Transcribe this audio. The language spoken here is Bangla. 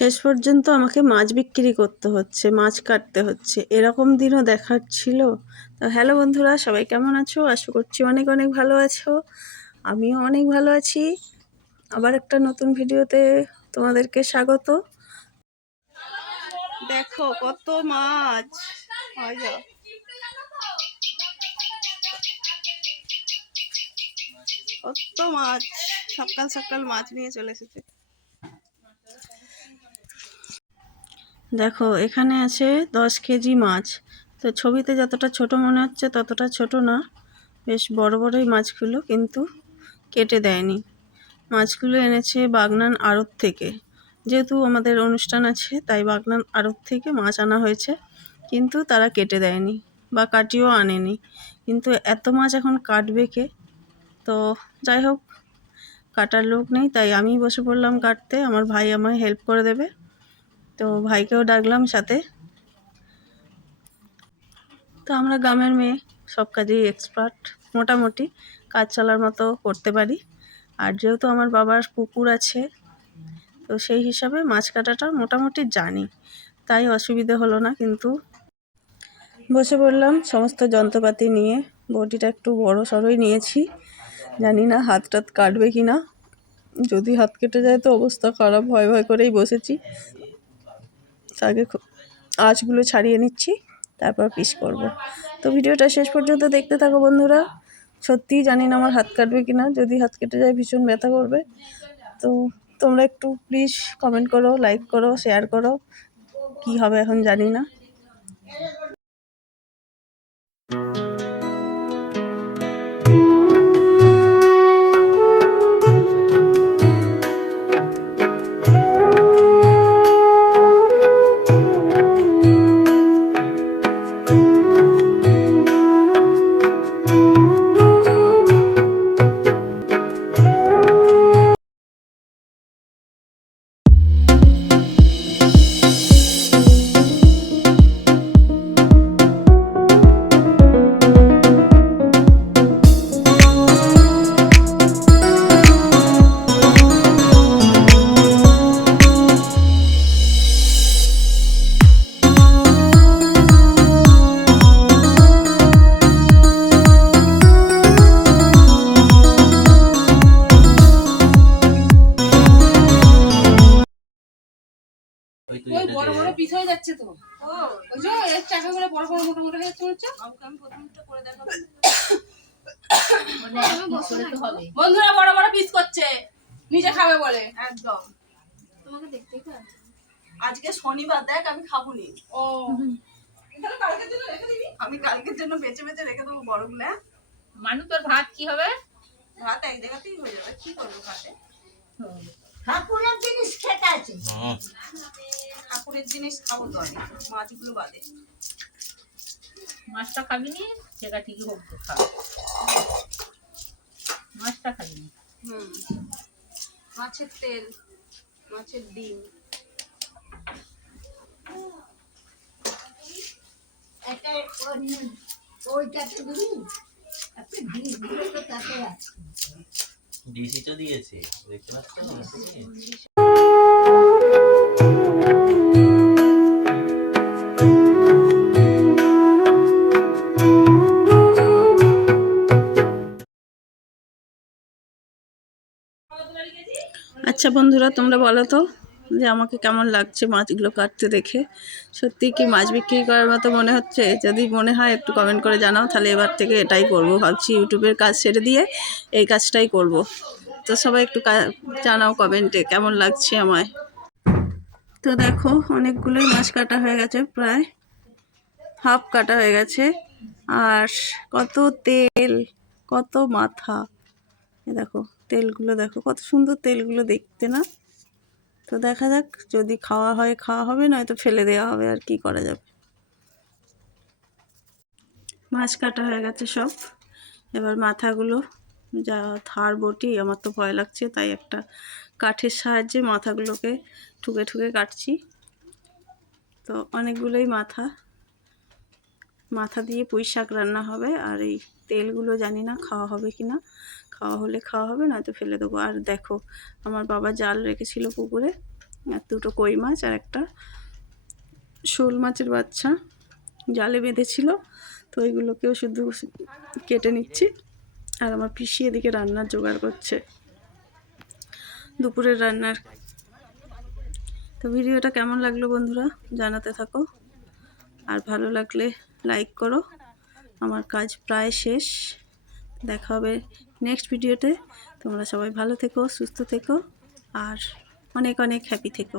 শেষ পর্যন্ত আমাকে মাছ বিক্রি করতে হচ্ছে, মাছ কাটতে হচ্ছে। এরকম দিনও দেখার ছিল। তো হ্যালো বন্ধুরা, সবাই কেমন আছো? আশা করছি অনেক অনেক ভালো আছো। আমিও অনেক ভালো আছি। আবার একটা নতুন ভিডিওতে তোমাদেরকে স্বাগত। দেখো কত মাছ। কত মাছ। সকাল সকাল মাছ নিয়ে চলে এসেছে। দেখো, এখানে আছে দশ কেজি মাছ। তো ছবিতে যতটা ছোট মনে হচ্ছে, ততটা ছোট না। বেশ বড় বড়ই মাছগুলো কিন্তু কেটে দেয়নি। মাছগুলো এনেছে বাগনান আড়ত থেকে। যেহেতু আমাদের অনুষ্ঠান আছে, তাই বাগনান আড়ত থেকে মাছ আনা হয়েছে। কিন্তু তারা কেটে দেয়নি বা কাটিও আনেনি। কিন্তু এত মাছ এখন কাটবে কে? তো যাই হোক, কাটার লোক নেই, তাই আমি বসে পড়লাম কাটতে। আমার ভাই আমায় হেল্প করে দেবে। তো ভাইকেও ডাকলাম সাথে। তো আমরা গ্রামের মেয়ে, সব কাজেই এক্সপার্ট মোটামুটি কাজ চলার মতো করতে পারি। আর যেহেতু আমার বাবার পুকুর আছে, তো সেই হিসাবে মাছ কাটাটা মোটামুটি জানি। তাই অসুবিধে হলো না, কিন্তু বসে পড়লাম সমস্ত যন্ত্রপাতি নিয়ে। বটিটা একটু বড় সড়োই নিয়েছি। জানি না হাত টাত কাটবে কি না যদি হাত কেটে যায় তো অবস্থা খারাপ, ভয় ভয় করেই বসেছি। আগে আঁচগুলো ছাড়িয়ে নিচ্ছি, তারপর পিস করব। তো ভিডিওটা শেষ পর্যন্ত দেখতে থাকো বন্ধুরা। সত্যিই জানি না আমার হাত কাটবে কি না যদি হাত কেটে যায় ভীষণ ব্যথা করবে। তো তোমরা একটু প্লিজ কমেন্ট করো লাইক করো শেয়ার করো, কি হবে এখন জানি না। পিস হয়ে যাচ্ছে তো। ওই যে এর চাকাগুলো বড় বড় মোটা মোটা হয়ে যাচ্ছে হচ্ছে বন্ধুরা বড় বড় পিস করছে। নিজে খাবে বলে। একদম। তোমাকে দেখতেই তো আজকে শনিবার দেখ আমি খাব নি ও। তাহলে কালকের জন্য রেখে দিবি। আমি কালকের জন্য বেঁচে বেঁচে রেখে দেবো বড়গুলো হ্যাঁ? মানু তোর ভাত কি হবে? ভাত এক জায়গাতেই হয়ে যাবে। কি করব ভাতে? ঠাকুরের জিনিস খেতে আছে। ঠাকুরের জিনিস খাব তো আমি মাছগুলো বাদে। মাছটা খাবি নি সেটা ঠিকই হোক তো খা। মাছটা খাবি নি হুম। মাছের তেল মাছের ডিম। একটা ওইটাতে দিবি? দিলে তো তাতে আছে। তো দিয়েছে। দেখতে পাচ্ছ? মেসেজে? আচ্ছা বন্ধুরা, তোমরা বলো তো যে আমাকে কেমন লাগছে মাছগুলো কাটতে দেখে? সত্যি কি মাছ বিক্রি করার মতো মনে হচ্ছে? যদি মনে হয় একটু কমেন্ট করে জানাও, তাহলে এবার থেকে এটাই করব। ভাবছি ইউটিউবের কাজ ছেড়ে দিয়ে এই কাজটাই করব। তো সবাই একটু জানাও কমেন্টে কেমন লাগছে আমায়। তো দেখো, অনেকগুলোই মাছ কাটা হয়ে গেছে, প্রায় হাফ কাটা হয়ে গেছে। আর কত তেল, কত মাথা। দেখো, তেলগুলো দেখো, কত সুন্দর তেলগুলো দেখতে না? তো দেখা যাক, যদি খাওয়া হয় খাওয়া হবে, নয়তো ফেলে দেওয়া হবে, আর কি করা যাবে? মাছ কাটা হয়ে গেছে সব। এবার মাথাগুলো, যা থার বটি, আমার তো ভয় লাগছে, তাই একটা কাঠের সাহায্যে মাথাগুলোকে ঠুকে ঠুকে কাটছি। তো অনেকগুলোই মাথা। মাথা দিয়ে পুঁই শাক রান্না হবে আর এই তেলগুলো জানি না খাওয়া হবে কি না। খাওয়া হলে খাওয়া হবে, নয়তো ফেলে দেবো। আর দেখো, আমার বাবা জাল রেখেছিল পুকুরে, আর দুটো কই মাছ আর একটা শোল মাছের বাচ্চা জালে বেঁধেছিল। তো ওইগুলোকেও শুধু কেটে নিচ্ছি। আর আমার পিসি এদিকে রান্নার জোগাড় করছে। দুপুরের রান্নার। তো ভিডিওটা কেমন লাগল বন্ধুরা, জানাতে থাকো। আর ভালো লাগলে লাইক করো। আমার কাজ প্রায় শেষ। দেখা হবে নেক্সট ভিডিওতে তোমরা সবাই ভালো থেকো, সুস্থ থেকো, আর অনেক অনেক হ্যাপি থেকো।